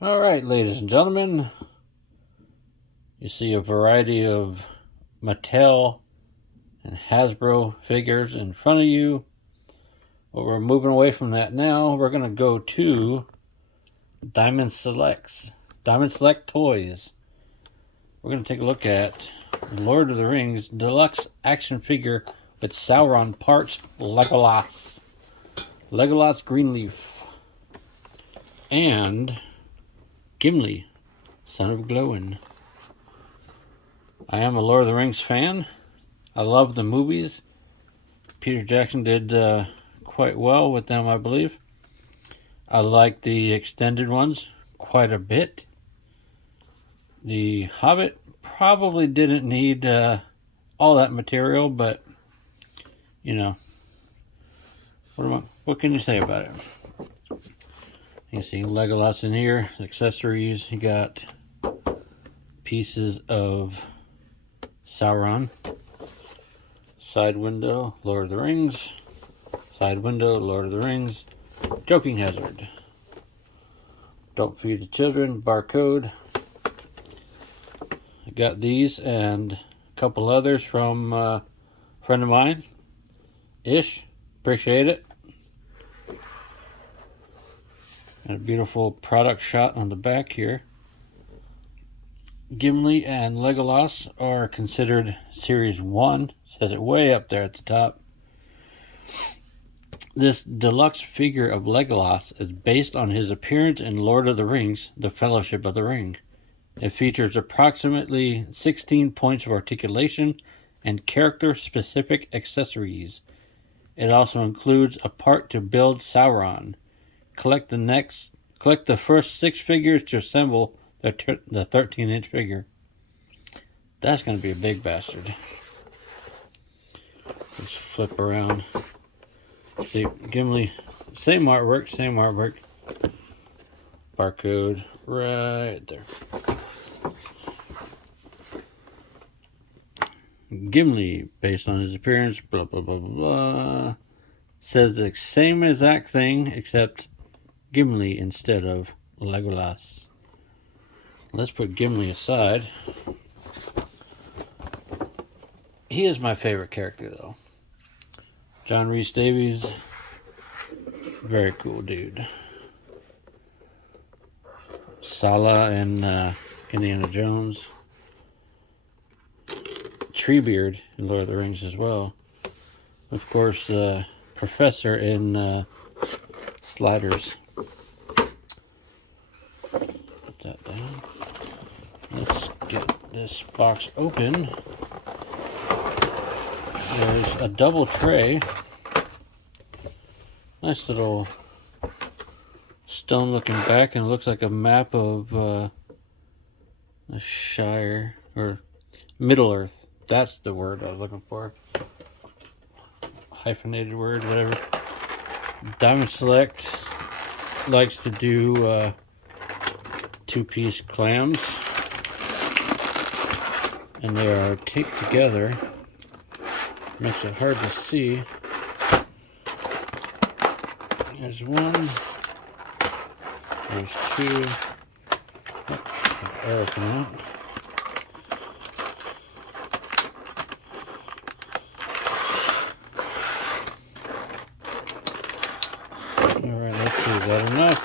All right, ladies and gentlemen, you see a variety of Mattel and Hasbro figures in front of you. But we're moving away from that now. We're going to go to Diamond Select Toys. We're going to take a look at Lord of the Rings Deluxe Action Figure with Sauron Parts Legolas Greenleaf, and Gimli, Son of Glowin. I am a Lord of the Rings fan. I love the movies. Peter Jackson did quite well with them, I believe. I like the extended ones quite a bit. The Hobbit probably didn't need all that material, but you know, what can you say about it? You see Legolas in here, accessories. You got pieces of Sauron. Side window, Lord of the Rings. Side window, Lord of the Rings. Joking hazard. Don't feed the children, barcode. I got these and a couple others from a friend of mine. Ish. Appreciate it. And a beautiful product shot on the back here. Gimli and Legolas are considered Series 1. Says it way up there at the top. This deluxe figure of Legolas is based on his appearance in Lord of the Rings, The Fellowship of the Ring. It features approximately 16 points of articulation and character-specific accessories. It also includes a part to build Sauron. Collect the first 6 figures to assemble the 13-inch figure. That's going to be a big bastard. Let's flip around. See, Gimli, same artwork. Barcode right there. Gimli, based on his appearance, blah, blah, blah, blah, blah. Says the same exact thing, except Gimli instead of Legolas. Let's put Gimli aside. He is my favorite character, though. John Ryhs-Davies, very cool dude. Sala and Indiana Jones. Treebeard in Lord of the Rings as well. Of course, Professor in Sliders. Put that down. Let's get this box open. There's a double tray. Nice little stone looking back, and it looks like a map of the Shire, or Middle Earth. That's the word I was looking for. Hyphenated word, whatever. Diamond Select likes to do 2-piece clams, and they are taped together. Makes it hard to see. There's one. There's two. Oh, arrow coming out. Alright, let's see. Is that enough?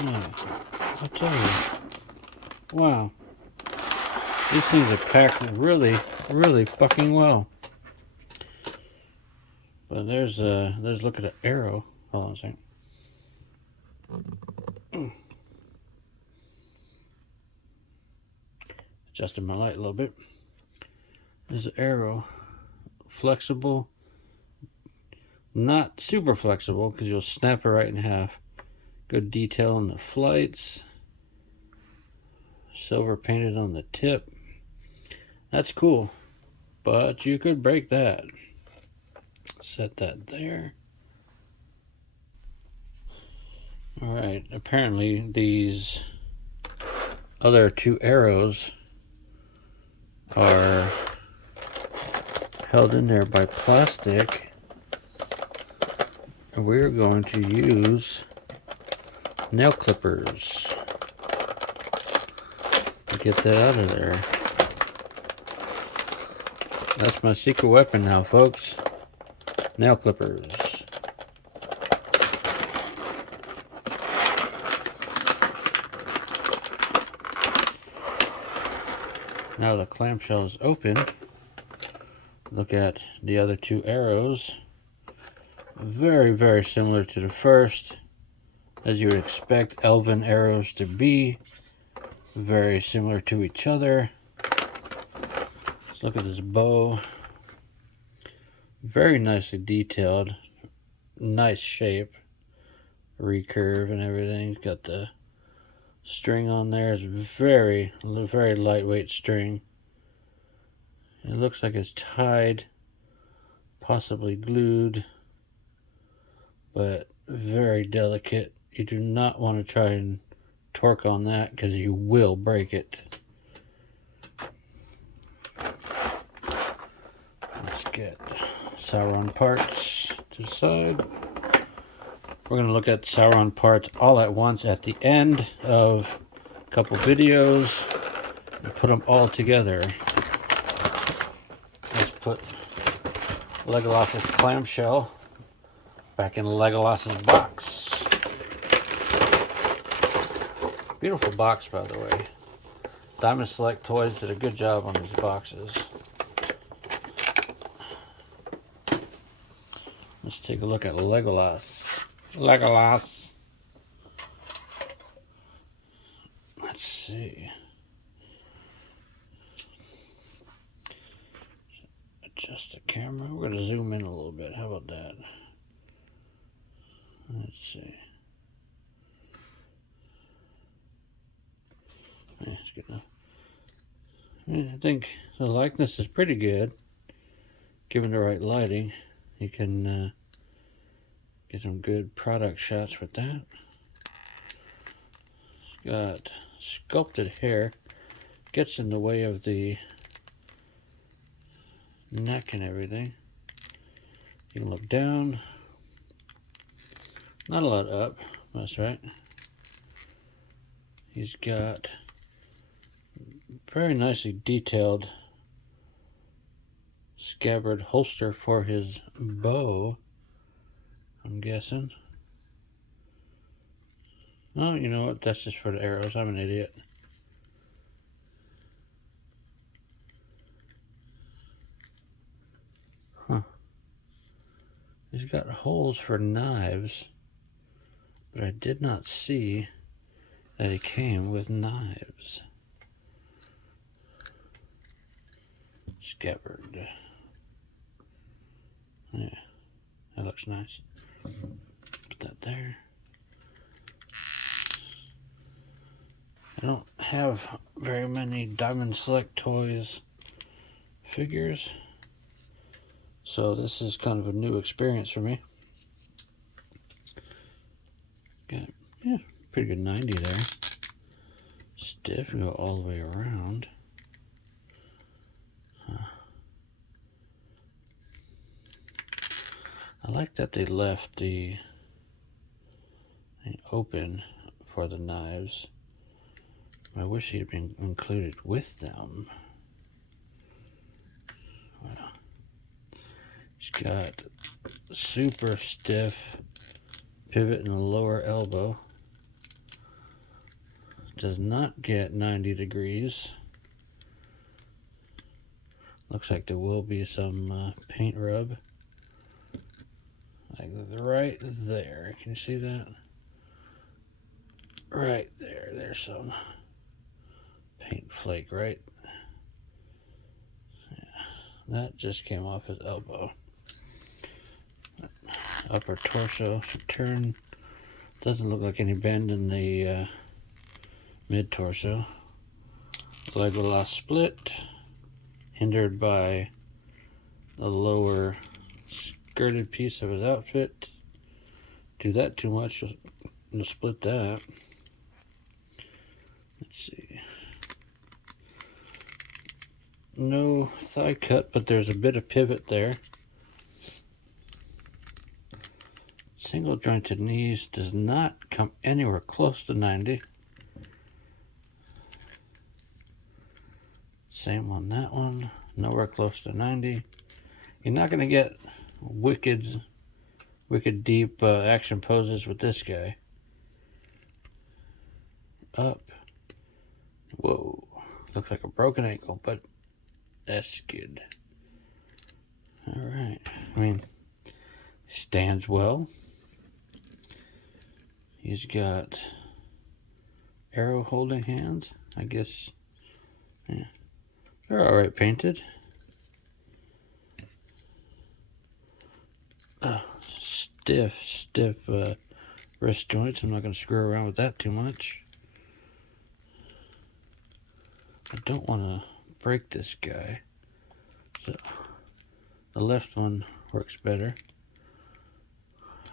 Yeah, I'll tell you. Wow. These things are packed really, really fucking well. But there's look at an arrow. Hold on a second. Adjusted my light a little bit. There's an arrow. Flexible. Not super flexible because you'll snap it right in half. Good detail on the flights. Silver painted on the tip. That's cool, but you could break that. Set that there. Alright, apparently these other 2 arrows are held in there by plastic, we're going to use nail clippers to get that out of there. That's my secret weapon now, folks. Nail clippers. Now the clamshell is open. Look at the other two arrows. Very, very similar to the first, as you would expect elven arrows to be. Very similar to each other. Let's look at this bow. Very nicely detailed. Nice shape. Recurve and everything. Got the string on there. It's very lightweight string. It looks like it's tied, possibly glued, but very delicate. You do not want to try and torque on that because you will break it. Let's get Sauron parts to the side. We're going to look at Sauron parts all at once at the end of a couple videos and put them all together. Let's put Legolas's clamshell back in Legolas's box. Beautiful box, by the way. Diamond Select Toys did a good job on these boxes. Let's take a look at Legolas. Legolas. Let's see. Adjust the camera. We're going to zoom in a little bit. How about that? Let's see. Yeah, it's good enough. I think the likeness is pretty good. Given the right lighting, you can get some good product shots with that. It's got sculpted hair. Gets in the way of the neck and everything. You can look down. Not a lot up, that's right. He's got very nicely detailed scabbard holster for his bow, I'm guessing. Oh, you know what? That's just for the arrows. I'm an idiot. Huh. He's got holes for knives, but I did not see that he came with knives. Scabbard. Yeah, that looks nice. Put that there. I don't have very many Diamond Select Toys figures, so this is kind of a new experience for me. Got, yeah, pretty good 90 there. Stiff, go all the way around. I like that they left the thing open for the knives. I wish he'd been included with them. Well, he's got super stiff pivot in the lower elbow. Does not get 90 degrees. Looks like there will be some paint rub. Like right there. Can you see that? Right there. There's some paint flake, right? Yeah, that just came off his elbow. Upper torso should turn. Doesn't look like any bend in the mid torso. Legolas split, hindered by the lower skirted piece of his outfit. Do that too much, you'll split that. Let's see. No thigh cut, but there's a bit of pivot there. Single jointed knees does not come anywhere close to 90. Same on that one, nowhere close to 90. You're not going to get wicked deep action poses with this guy. Up. Whoa. Looks like a broken ankle, but that's good. Alright. I mean, stands well. He's got arrow holding hands, I guess. Yeah. They're alright painted. Stiff wrist joints. I'm not going to screw around with that too much. I don't want to break this guy. So the left one works better.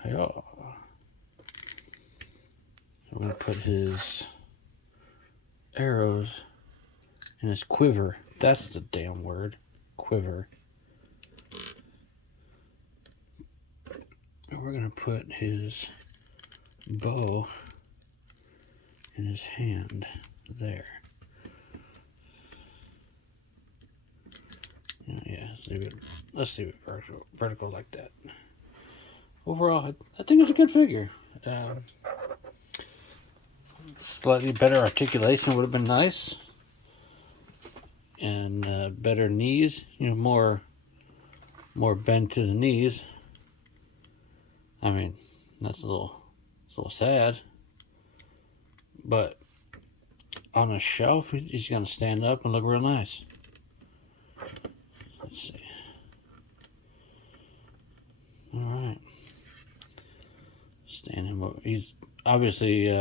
Yeah. So I'm going to put his arrows in his quiver. That's the damn word. Quiver. And we're going to put his bow in his hand there. Yeah, let's leave it vertical like that. Overall, I think it's a good figure. Slightly better articulation would have been nice. And better knees, more bend to the knees. I mean, it's a little sad. But on a shelf, he's going to stand up and look real nice. Let's see. All right. Stand him up. He's obviously,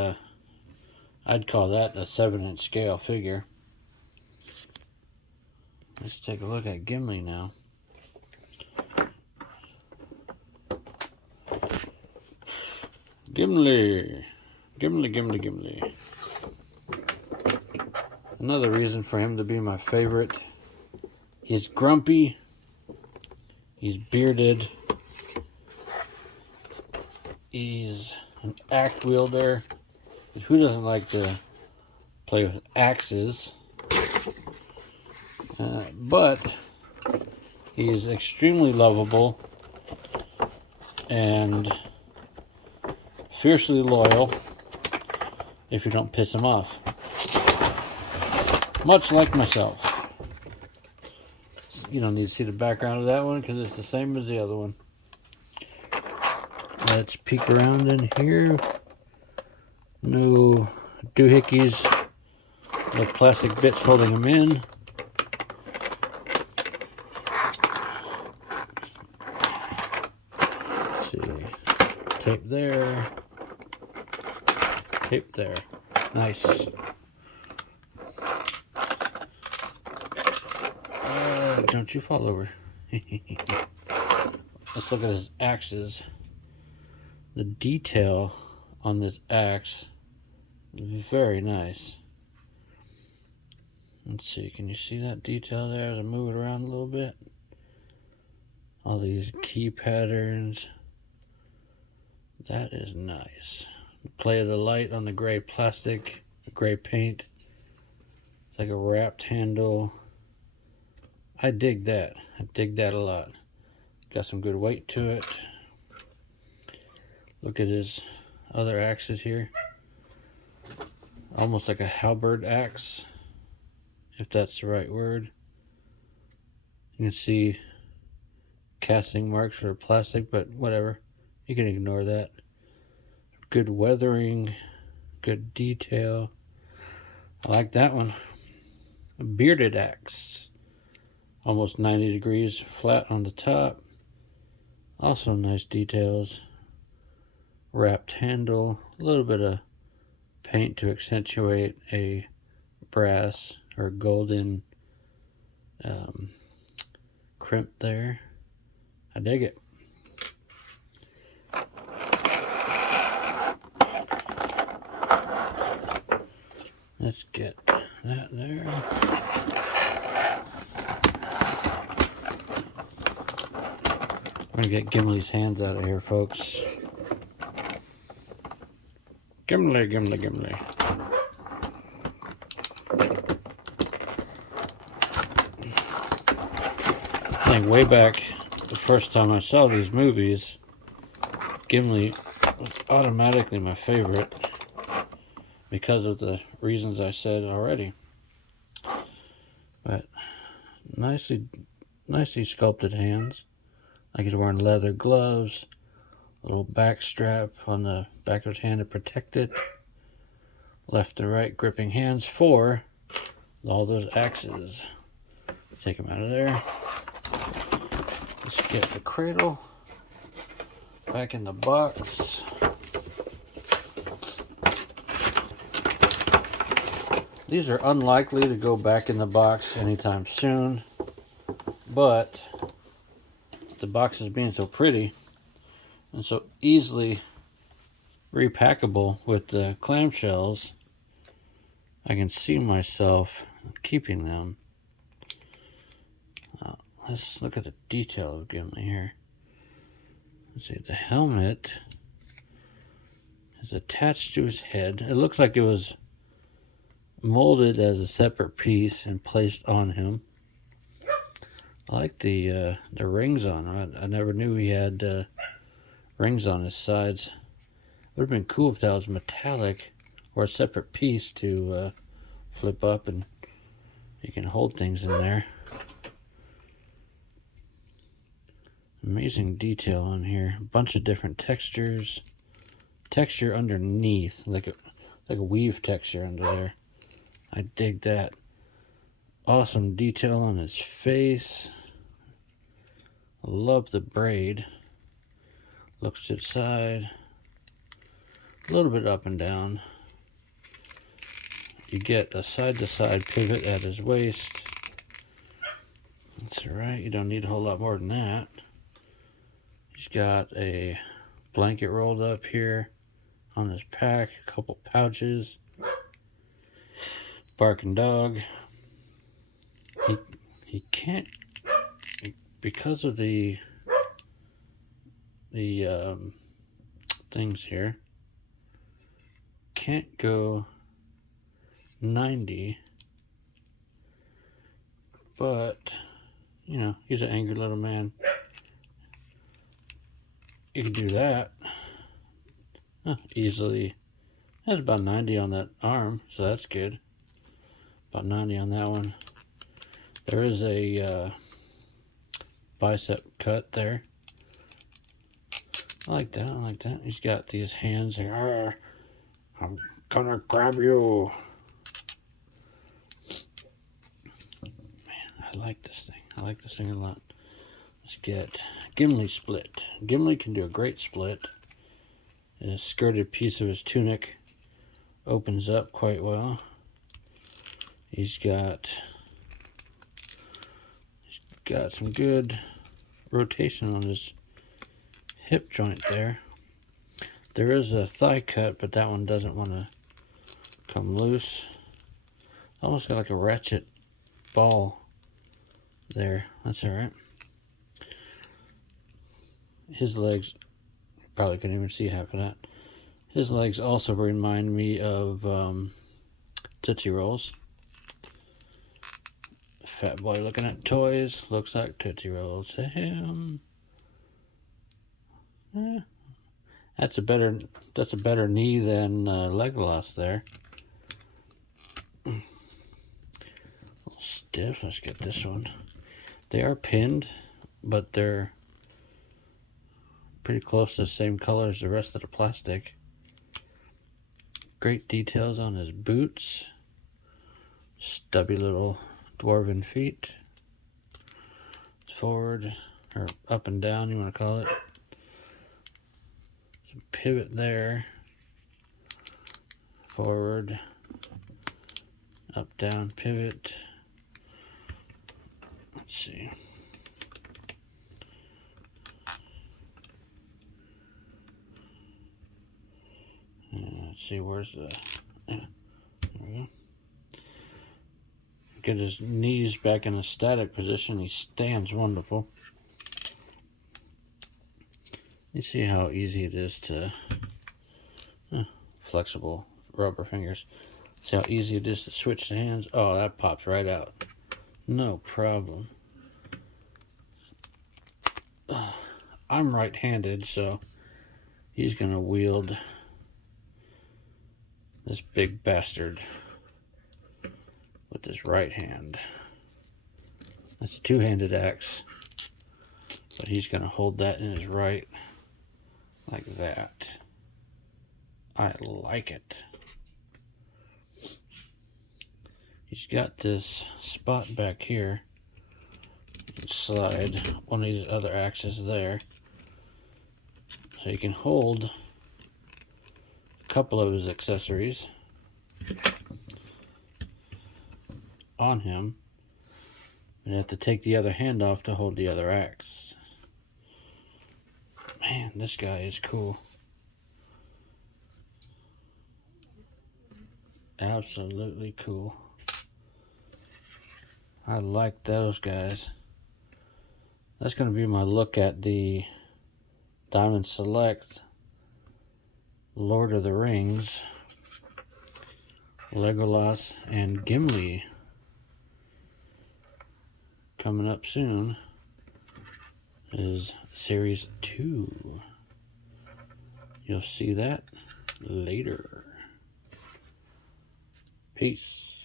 I'd call that a 7-inch scale figure. Let's take a look at Gimli now. Gimli. Another reason for him to be my favorite. He's grumpy. He's bearded. He's an axe wielder. Who doesn't like to play with axes? But he's extremely lovable and fiercely loyal if you don't piss him off. Much like myself. You don't need to see the background of that one because it's the same as the other one. Let's peek around in here. No doohickeys. No plastic bits holding him in. Let's see. Tape there. Tape there. Nice. Don't you fall over. Let's look at his axes. The detail on this axe is very nice. Let's see, can you see that detail there as I move it around a little bit? All these key patterns. That is nice. The play of the light on the gray plastic, the gray paint. It's like a wrapped handle. I dig that. I dig that a lot. Got some good weight to it. Look at his other axes here. Almost like a halberd axe, if that's the right word. You can see casting marks for plastic, but whatever. You can ignore that. Good weathering, good detail. I like that one. A bearded axe. Almost 90 degrees flat on the top. Also nice details. Wrapped handle. A little bit of paint to accentuate a brass or golden crimp there. I dig it. Let's get that there. I'm gonna get Gimli's hands out of here, folks. Gimli, Gimli, Gimli. I think way back, the first time I saw these movies, Gimli was automatically my favorite because of the reasons I said already. But nicely sculpted hands. Like he's wearing leather gloves, a little back strap on the back of his hand to protect it. Left and right gripping hands for all those axes. Take them out of there. Let's get the cradle back in the box. These are unlikely to go back in the box anytime soon, but the boxes being so pretty and so easily repackable with the clamshells, I can see myself keeping them. Let's look at the detail of Gimli here. Let's see, the helmet is attached to his head. It looks like it was molded as a separate piece and placed on him. I like the rings on him. I never knew he had rings on his sides. It would have been cool if that was metallic or a separate piece to flip up and you can hold things in there. Amazing detail on here. A bunch of different textures. Texture underneath, like a weave texture under there. I dig that. Awesome detail on his face. I love the braid. Looks to the side. A little bit up and down. You get a side-to-side pivot at his waist. That's alright, you don't need a whole lot more than that. He's got a blanket rolled up here on his pack, a couple pouches. Barking dog. He can't, because of the things here, can't go 90, but you know, he's an angry little man. You can do that easily. That's about 90 on that arm, so that's good. About 90 on that one. There is a bicep cut there. I like that. I like that. He's got these hands here. I'm gonna grab you. Man, I like this thing. I like this thing a lot. Let's get Gimli Split. Gimli can do a great split. A skirted piece of his tunic opens up quite well. He's got some good rotation on his hip joint there. There is a thigh cut, but that one doesn't want to come loose. Almost got like a ratchet ball there. That's all right. His legs, probably couldn't even see half of that. His legs also remind me of Tootsie Rolls. Fat boy looking at toys, looks like Tootsie Rolls to him. That's a better knee than Legolas there. A little stiff. Let's get this one. They are pinned, but they're pretty close to the same color as the rest of the plastic. Great details on his boots. Stubby little dwarven feet. Forward, or up and down, you want to call it. Some pivot there. Forward, up, down, pivot. Let's see. Let's see, where's the... Yeah, there we go. Get his knees back in a static position. He stands wonderful. You see how easy it is to flexible rubber fingers. See how easy it is to switch the hands? Oh, that pops right out. No problem. I'm right-handed, so he's going to wield this big bastard with his right hand. That's a two-handed axe, but he's going to hold that in his right like that. I like it. He's got this spot back here. You can slide one of these other axes there, so you can hold a couple of his accessories on him, and you have to take the other hand off to hold the other axe. Man, this guy is cool. Absolutely cool. I like those guys. That's going to be my look at the Diamond Select Lord of the Rings Legolas and Gimli. Coming up soon is Series 2. You'll see that later. Peace.